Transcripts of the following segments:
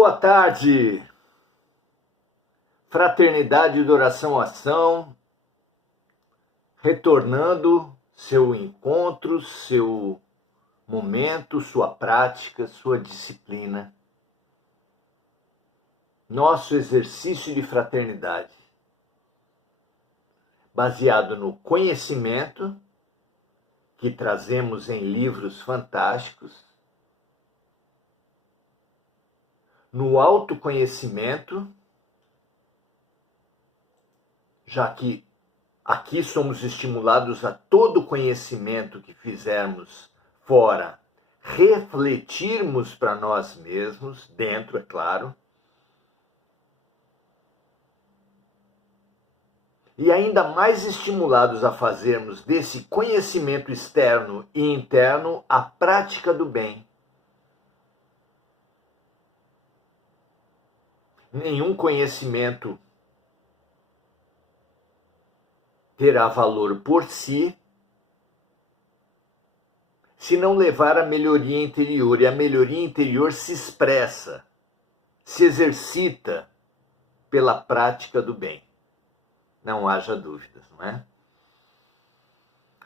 Boa tarde, fraternidade de oração-ação, retornando seu encontro, seu momento, sua prática, sua disciplina. Nosso exercício de fraternidade, baseado no conhecimento que trazemos em livros fantásticos, no autoconhecimento, já que aqui somos estimulados a todo conhecimento que fizermos fora, refletirmos para nós mesmos, dentro, é claro, e ainda mais estimulados a fazermos desse conhecimento externo e interno a prática do bem. Nenhum conhecimento terá valor por si se não levar à melhoria interior. E a melhoria interior se expressa, se exercita pela prática do bem. Não haja dúvidas, não é?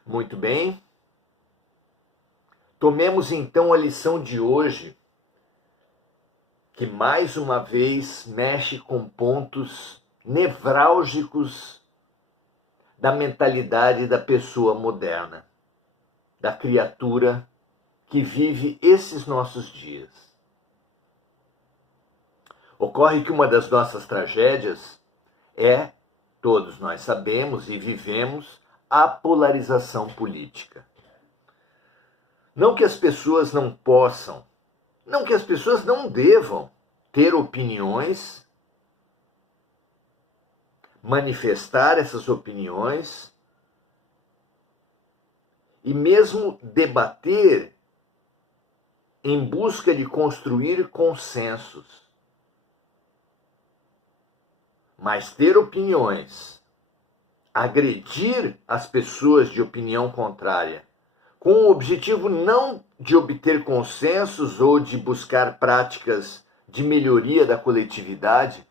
Muito bem. Tomemos então a lição de hoje, que mais uma vez mexe com pontos nevrálgicos da mentalidade da pessoa moderna, da criatura que vive esses nossos dias. Ocorre que uma das nossas tragédias é, todos nós sabemos e vivemos, a polarização política. Não que as pessoas não possam, não que as pessoas não devam ter opiniões, manifestar essas opiniões e mesmo debater em busca de construir consensos. Mas ter opiniões, agredir as pessoas de opinião contrária, com o objetivo não de obter consensos ou de buscar práticas de melhoria da coletividade,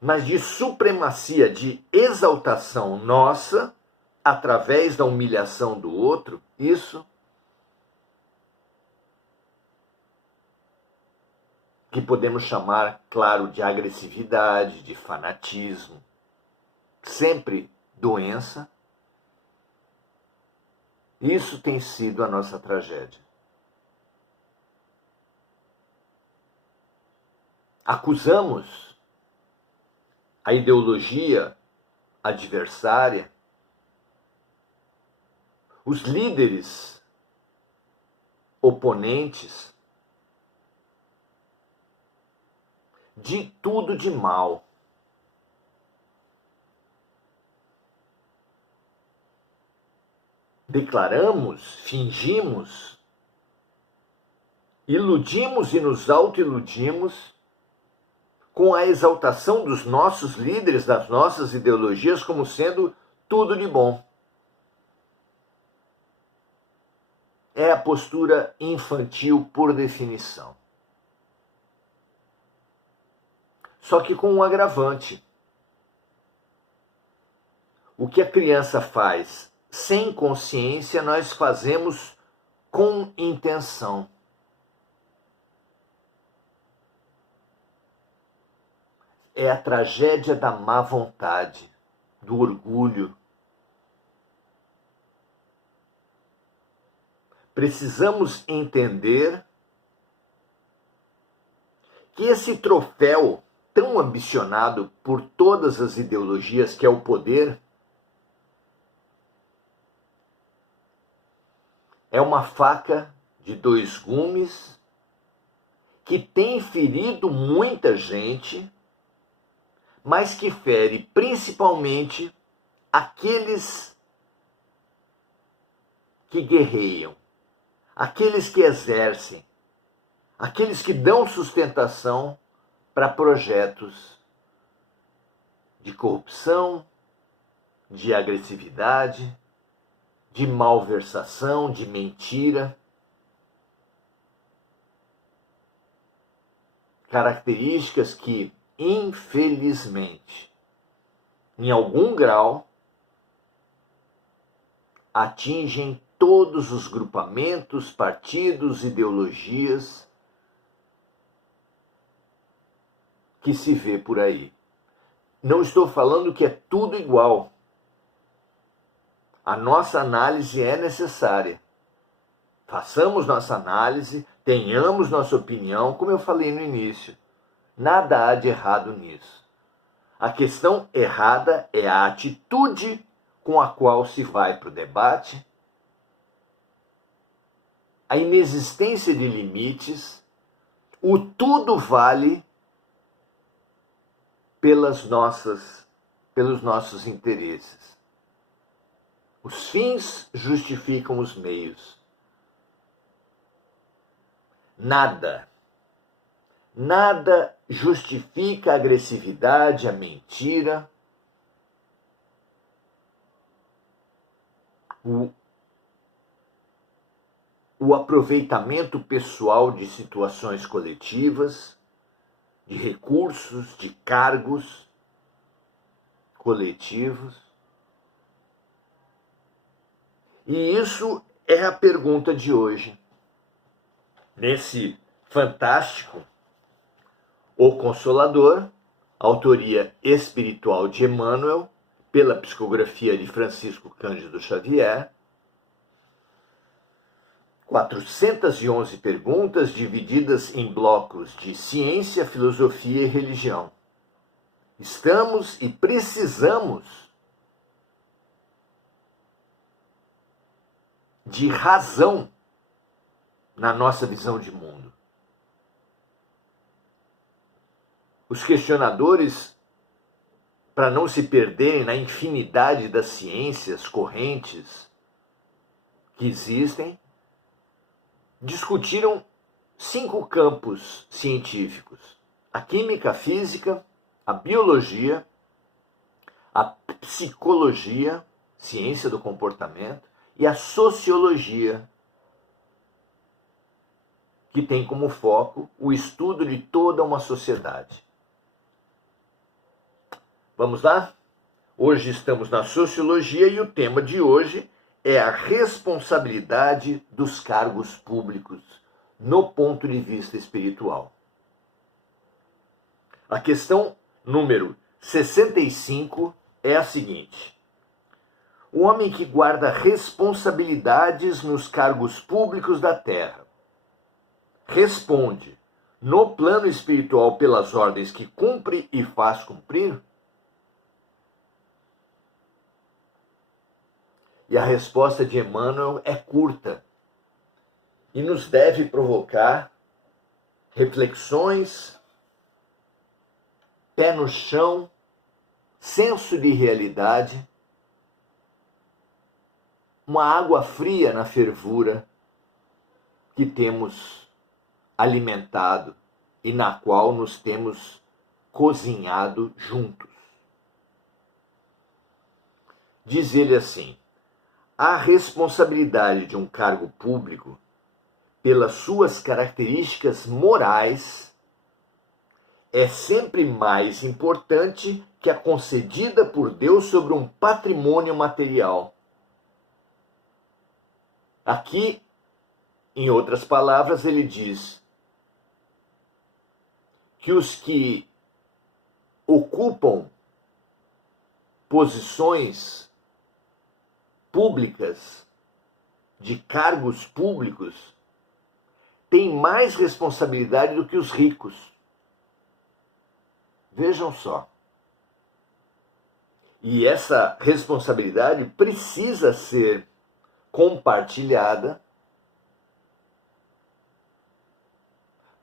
mas de supremacia, de exaltação nossa, através da humilhação do outro, isso que podemos chamar, claro, de agressividade, de fanatismo, sempre doença. Isso tem sido a nossa tragédia. Acusamos a ideologia adversária, os líderes oponentes, de tudo de mal. Declaramos, fingimos, iludimos e nos autoiludimos com a exaltação dos nossos líderes, das nossas ideologias, como sendo tudo de bom. É a postura infantil por definição. Só que com um agravante. O que a criança faz sem consciência, nós fazemos com intenção. É a tragédia da má vontade, do orgulho. Precisamos entender que esse troféu tão ambicionado por todas as ideologias, que é o poder, é uma faca de dois gumes que tem ferido muita gente, mas que fere principalmente aqueles que guerreiam, aqueles que exercem, aqueles que dão sustentação para projetos de corrupção, de agressividade, de malversação, de mentira. características que, infelizmente, em algum grau, atingem todos os grupamentos, partidos, ideologias que se vê por aí. Não estou falando que é tudo igual. A nossa análise é necessária. Façamos nossa análise, tenhamos nossa opinião, como eu falei no início. Nada há de errado nisso. A questão errada é a atitude com a qual se vai para o debate, a inexistência de limites, o tudo vale pelos nossos interesses. Os fins justificam os meios. Nada justifica a agressividade, a mentira, o aproveitamento pessoal de situações coletivas, de recursos, de cargos coletivos. E isso é a pergunta de hoje. Nesse fantástico O Consolador, autoria espiritual de Emmanuel, pela psicografia de Francisco Cândido Xavier, 411 perguntas divididas em blocos de ciência, filosofia e religião. Estamos e precisamos de razão na nossa visão de mundo. Os questionadores, para não se perderem na infinidade das ciências correntes que existem, discutiram 5 campos científicos: a química, a física, a biologia, a psicologia, ciência do comportamento, e a sociologia, que tem como foco o estudo de toda uma sociedade. Vamos lá? Hoje estamos na sociologia e o tema de hoje é a responsabilidade dos cargos públicos no ponto de vista espiritual. A questão número 65 é a seguinte: o homem que guarda responsabilidades nos cargos públicos da terra responde no plano espiritual pelas ordens que cumpre e faz cumprir? E a resposta de Emmanuel é curta e nos deve provocar reflexões, pé no chão, senso de realidade, uma água fria na fervura que temos alimentado e na qual nos temos cozinhado juntos. Diz ele assim: a responsabilidade de um cargo público, pelas suas características morais, é sempre mais importante que a concedida por Deus sobre um patrimônio material. Aqui, em outras palavras, ele diz que os que ocupam posições públicas, de cargos públicos, têm mais responsabilidade do que os ricos. Vejam só. E essa responsabilidade precisa ser compartilhada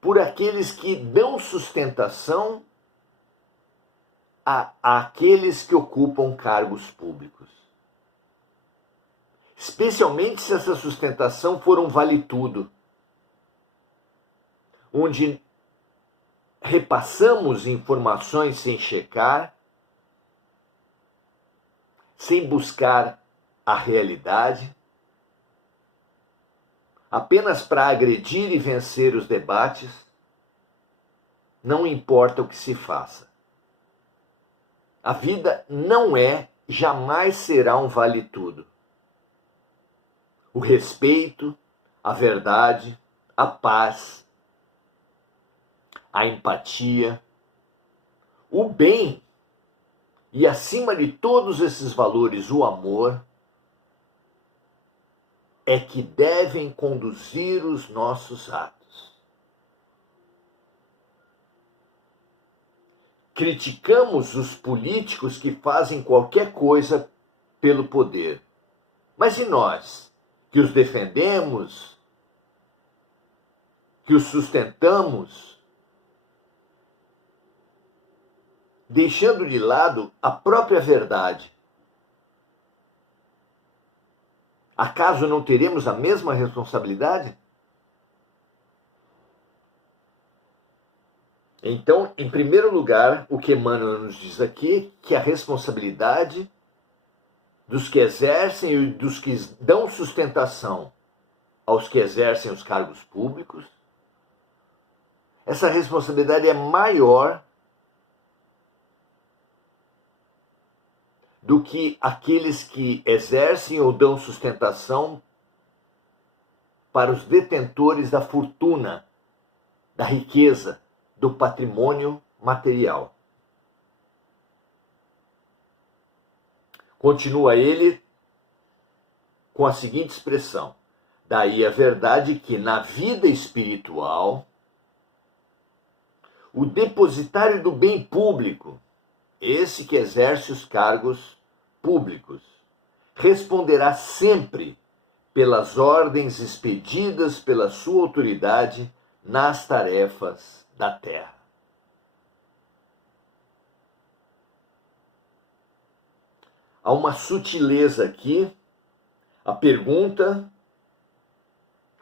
por aqueles que dão sustentação àqueles que ocupam cargos públicos. Especialmente se essa sustentação for um vale-tudo, onde repassamos informações sem checar, sem buscar a realidade, apenas para agredir e vencer os debates, não importa o que se faça. A vida não é, jamais será um vale-tudo. O respeito, a verdade, a paz, a empatia, o bem e, acima de todos esses valores, o amor, é que devem conduzir os nossos atos. Criticamos os políticos que fazem qualquer coisa pelo poder. Mas e nós, que os defendemos, que os sustentamos, deixando de lado a própria verdade? Acaso não teremos a mesma responsabilidade? Então, em primeiro lugar, o que Emmanuel nos diz aqui, que a responsabilidade dos que exercem e dos que dão sustentação aos que exercem os cargos públicos, essa responsabilidade é maior do que aqueles que exercem ou dão sustentação para os detentores da fortuna, da riqueza, do patrimônio material. Continua ele com a seguinte expressão: daí a verdade que na vida espiritual, o depositário do bem público, esse que exerce os cargos públicos, responderá sempre pelas ordens expedidas pela sua autoridade nas tarefas da terra. Há uma sutileza aqui. A pergunta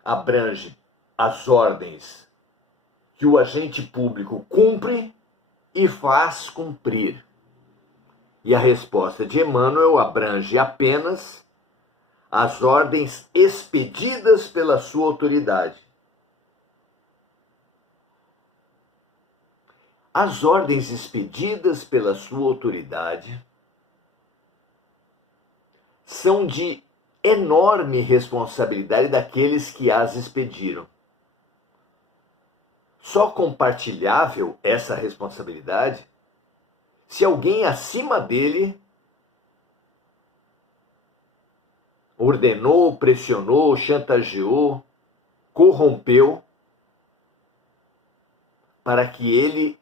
abrange as ordens que o agente público cumpre e faz cumprir. E a resposta de Emmanuel abrange apenas as ordens expedidas pela sua autoridade. As ordens expedidas pela sua autoridade são de enorme responsabilidade daqueles que as expediram. Só compartilhável essa responsabilidade se alguém acima dele ordenou, pressionou, chantageou, corrompeu para que ele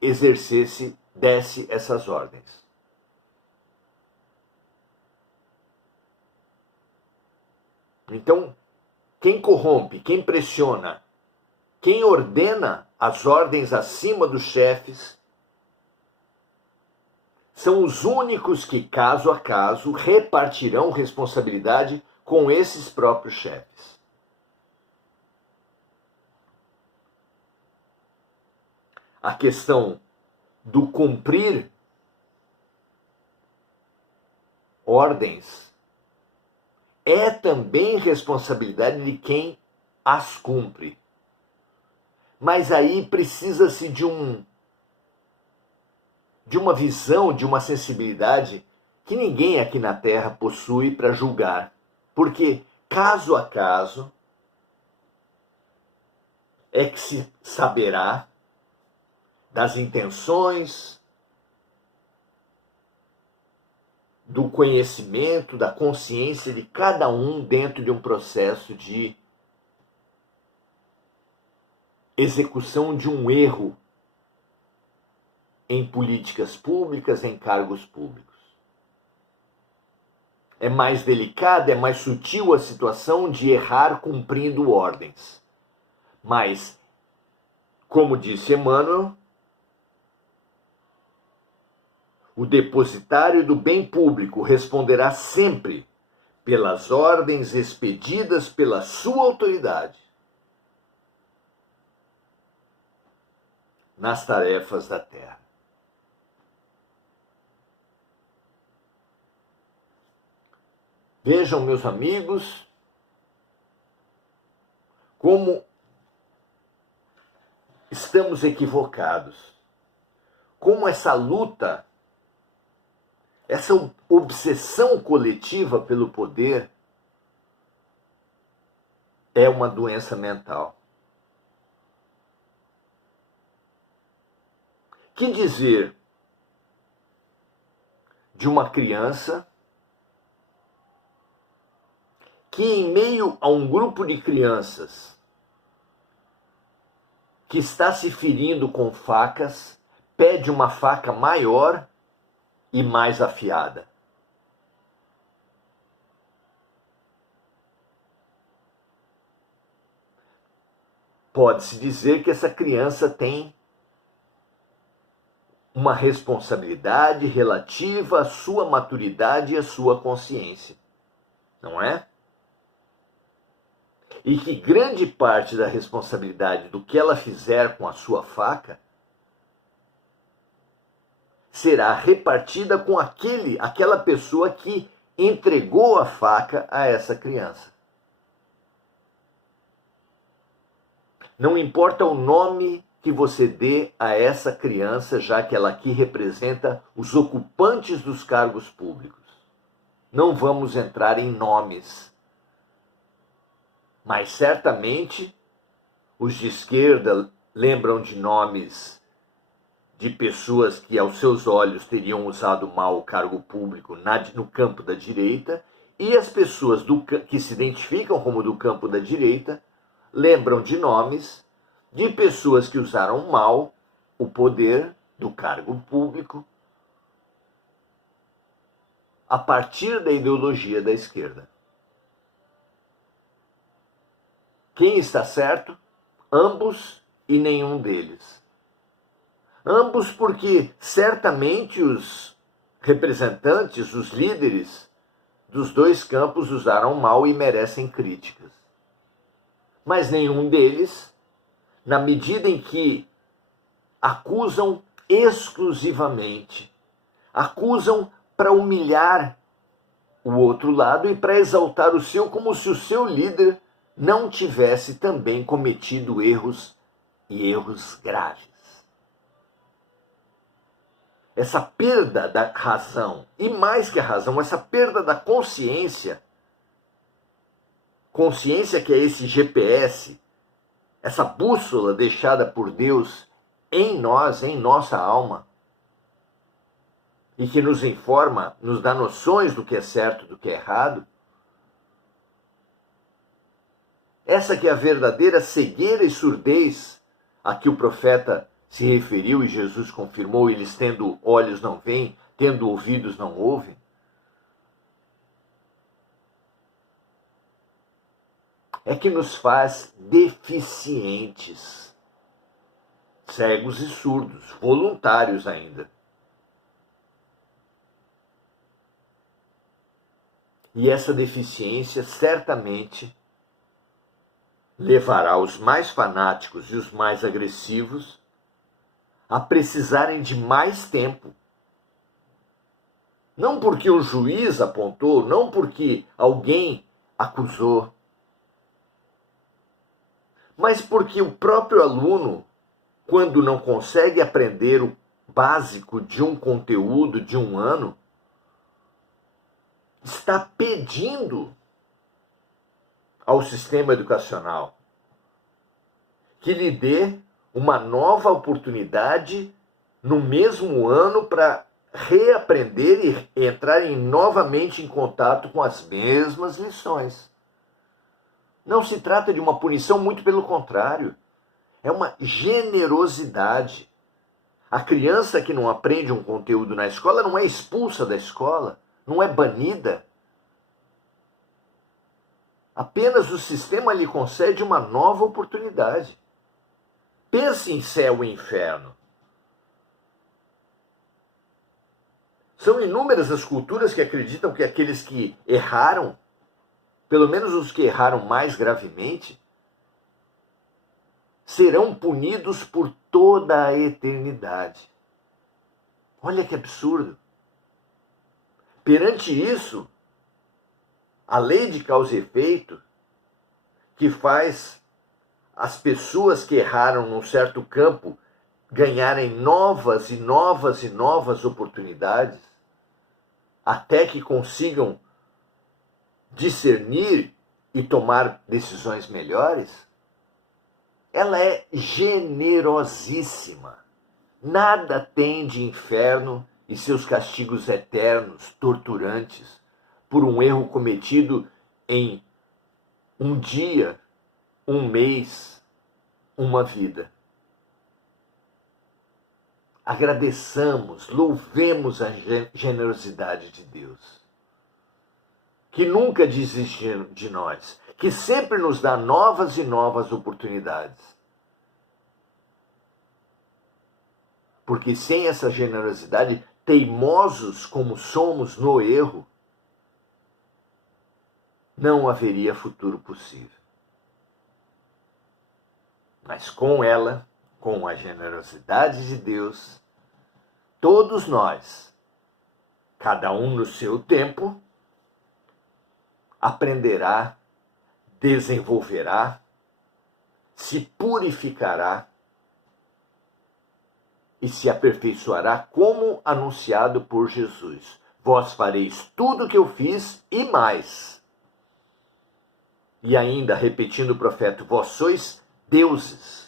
desse essas ordens. Então, quem corrompe, quem pressiona, quem ordena as ordens acima dos chefes, são os únicos que, caso a caso, repartirão responsabilidade com esses próprios chefes. A questão do cumprir ordens é também responsabilidade de quem as cumpre. Mas aí precisa-se de uma visão, de uma sensibilidade que ninguém aqui na Terra possui para julgar. Porque, caso a caso, é que se saberá das intenções, do conhecimento, da consciência de cada um dentro de um processo de execução de um erro em políticas públicas, em cargos públicos. É mais delicada, é mais sutil a situação de errar cumprindo ordens. Mas, como disse Emmanuel, o depositário do bem público responderá sempre pelas ordens expedidas pela sua autoridade nas tarefas da terra. Vejam, meus amigos, como estamos equivocados. como essa luta, essa obsessão coletiva pelo poder é uma doença mental. Que dizer de uma criança que, em meio a um grupo de crianças que está se ferindo com facas, pede uma faca maior e mais afiada? Pode-se dizer que essa criança tem uma responsabilidade relativa à sua maturidade e à sua consciência, não é? E que grande parte da responsabilidade do que ela fizer com a sua faca será repartida com aquela pessoa que entregou a faca a essa criança. Não importa o nome que você dê a essa criança, já que ela aqui representa os ocupantes dos cargos públicos. Não vamos entrar em nomes. Mas certamente os de esquerda lembram de nomes de pessoas que aos seus olhos teriam usado mal o cargo público no campo da direita, e as pessoas que se identificam como do campo da direita lembram de nomes de pessoas que usaram mal o poder do cargo público a partir da ideologia da esquerda. Quem está certo? Ambos e nenhum deles. Ambos porque certamente os representantes, os líderes dos dois campos usaram mal e merecem críticas. Mas nenhum deles, na medida em que acusam exclusivamente, acusam para humilhar o outro lado e para exaltar o seu, como se o seu líder não tivesse também cometido erros e erros graves. Essa perda da razão, e mais que a razão, essa perda da consciência que é esse GPS, essa bússola deixada por Deus em nós, em nossa alma, e que nos informa, nos dá noções do que é certo, do que é errado. Essa que é a verdadeira cegueira e surdez a que o profeta se referiu e Jesus confirmou: eles tendo olhos não veem, tendo ouvidos não ouvem. É que nos faz deficientes, cegos e surdos, voluntários ainda. E essa deficiência certamente levará os mais fanáticos e os mais agressivos a precisarem de mais tempo. Não porque o juiz apontou, não porque alguém acusou, mas porque o próprio aluno, quando não consegue aprender o básico de um conteúdo de um ano, está pedindo ao sistema educacional que lhe dê uma nova oportunidade no mesmo ano para reaprender e entrar novamente em contato com as mesmas lições. Não se trata de uma punição, muito pelo contrário. É uma generosidade. A criança que não aprende um conteúdo na escola não é expulsa da escola, não é banida. Apenas o sistema lhe concede uma nova oportunidade. Pense em céu e inferno. São inúmeras as culturas que acreditam que aqueles que erraram, pelo menos os que erraram mais gravemente, serão punidos por toda a eternidade. Olha que absurdo. Perante isso, a lei de causa e efeito, que faz as pessoas que erraram num certo campo ganharem novas e novas e novas oportunidades, até que consigam discernir e tomar decisões melhores, ela é generosíssima. Nada tem de inferno e seus castigos eternos, torturantes, por um erro cometido em um dia, um mês, uma vida. Agradeçamos, louvemos a generosidade de Deus, que nunca desiste de nós, que sempre nos dá novas e novas oportunidades. Porque sem essa generosidade, teimosos como somos no erro, não haveria futuro possível. Mas com ela, com a generosidade de Deus, todos nós, cada um no seu tempo, aprenderá, desenvolverá, se purificará e se aperfeiçoará como anunciado por Jesus. Vós fareis tudo o que eu fiz e mais. E ainda, repetindo o profeta, vós sois deuses.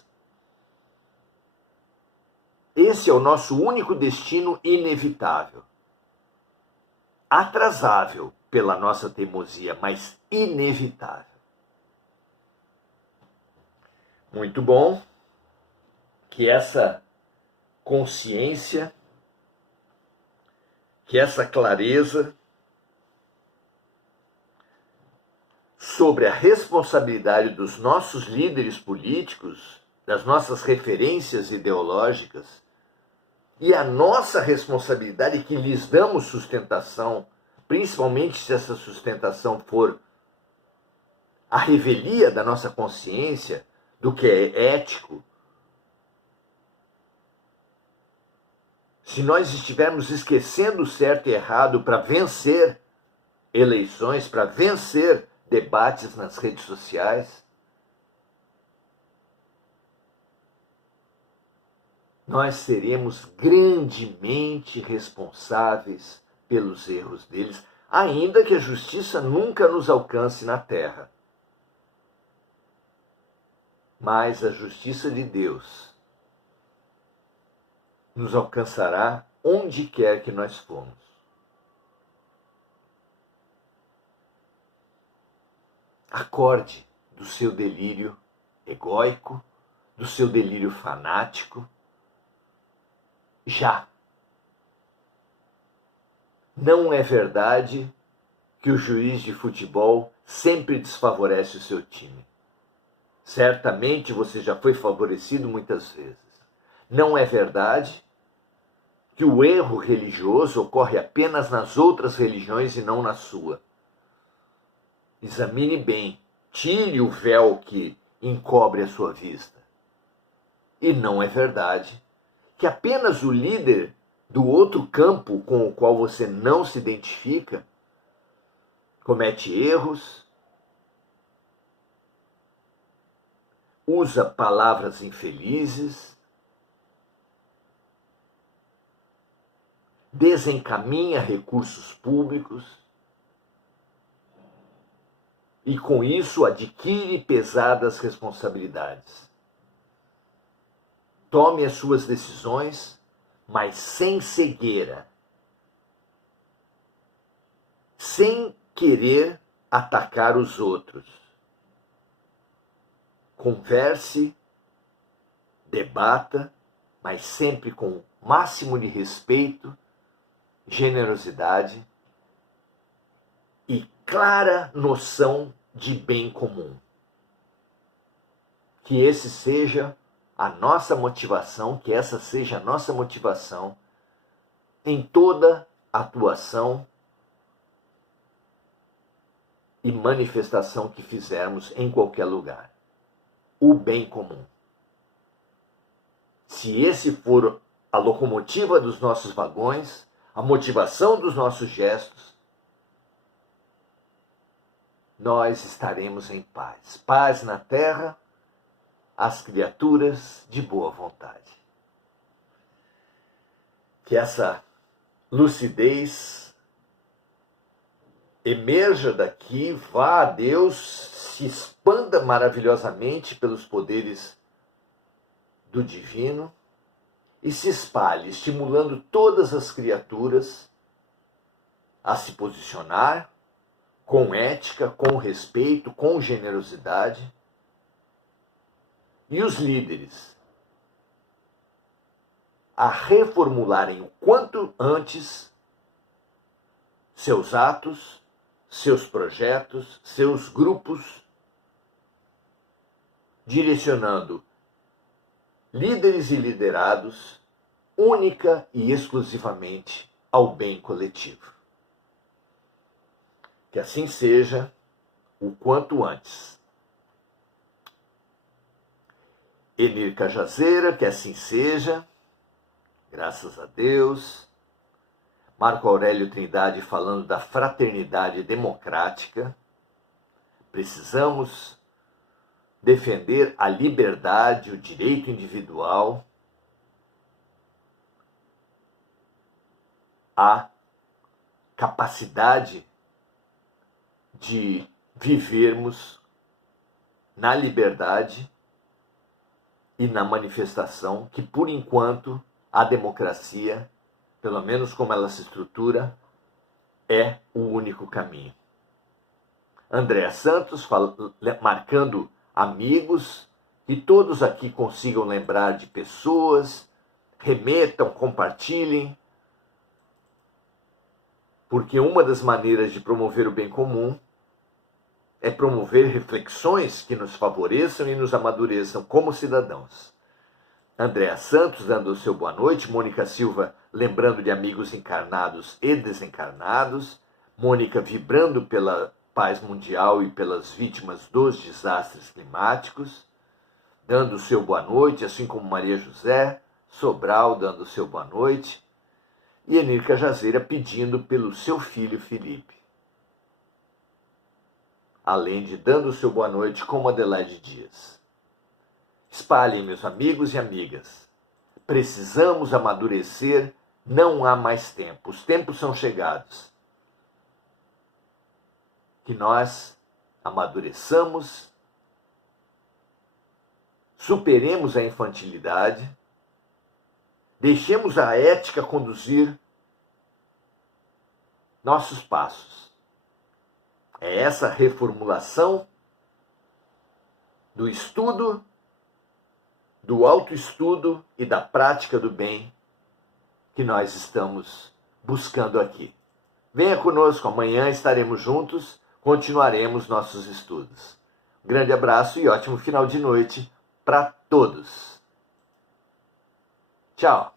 Esse é o nosso único destino inevitável. Atrasável pela nossa teimosia, mas inevitável. Muito bom que essa consciência, que essa clareza sobre a responsabilidade dos nossos líderes políticos, das nossas referências ideológicas, e a nossa responsabilidade que lhes damos sustentação, principalmente se essa sustentação for a revelia da nossa consciência, do que é ético. Se nós estivermos esquecendo o certo e errado para vencer eleições, para vencer debates nas redes sociais, nós seremos grandemente responsáveis pelos erros deles, ainda que a justiça nunca nos alcance na terra. Mas a justiça de Deus nos alcançará onde quer que nós formos. Acorde do seu delírio egóico, do seu delírio fanático, já. Não é verdade que o juiz de futebol sempre desfavorece o seu time. Certamente você já foi favorecido muitas vezes. Não é verdade que o erro religioso ocorre apenas nas outras religiões e não na sua. Examine bem, tire o véu que encobre a sua vista. E não é verdade que apenas o líder do outro campo com o qual você não se identifica comete erros, usa palavras infelizes, desencaminha recursos públicos e com isso adquire pesadas responsabilidades. Tome as suas decisões, mas sem cegueira, sem querer atacar os outros. Converse, debata, mas sempre com o máximo de respeito, generosidade e clara noção de bem comum. Que esse seja a nossa motivação, que essa seja a nossa motivação em toda atuação e manifestação que fizermos em qualquer lugar. O bem comum. Se esse for a locomotiva dos nossos vagões, a motivação dos nossos gestos, nós estaremos em paz. Paz na terra, às criaturas de boa vontade. que essa lucidez emerja daqui, vá a Deus, se expanda maravilhosamente pelos poderes do divino e se espalhe, estimulando todas as criaturas a se posicionar com ética, com respeito, com generosidade, e os líderes a reformularem o quanto antes seus atos, seus projetos, seus grupos, direcionando líderes e liderados única e exclusivamente ao bem coletivo. Que assim seja o quanto antes. Enir Cajazeira, que assim seja, graças a Deus. Marco Aurélio Trindade falando da fraternidade democrática. Precisamos defender a liberdade, o direito individual, a capacidade de vivermos na liberdade e na manifestação, que por enquanto a democracia, pelo menos como ela se estrutura, é o único caminho. André Santos marcando amigos, que todos aqui consigam lembrar de pessoas, remetam, compartilhem, porque uma das maneiras de promover o bem comum é promover reflexões que nos favoreçam e nos amadureçam como cidadãos. Andréa Santos dando o seu boa noite, Mônica Silva lembrando de amigos encarnados e desencarnados, Mônica vibrando pela paz mundial e pelas vítimas dos desastres climáticos, dando o seu boa noite, assim como Maria José Sobral dando o seu boa noite, e Enir Cajazeira pedindo pelo seu filho Felipe. Além de dando o seu boa noite como Adelaide Dias. Espalhem, meus amigos e amigas. Precisamos amadurecer, não há mais tempo. Os tempos são chegados. Que nós amadureçamos, superemos a infantilidade, deixemos a ética conduzir nossos passos. É essa reformulação do estudo, do autoestudo e da prática do bem que nós estamos buscando aqui. Venha conosco, amanhã estaremos juntos, continuaremos nossos estudos. Um grande abraço e ótimo final de noite para todos. Tchau!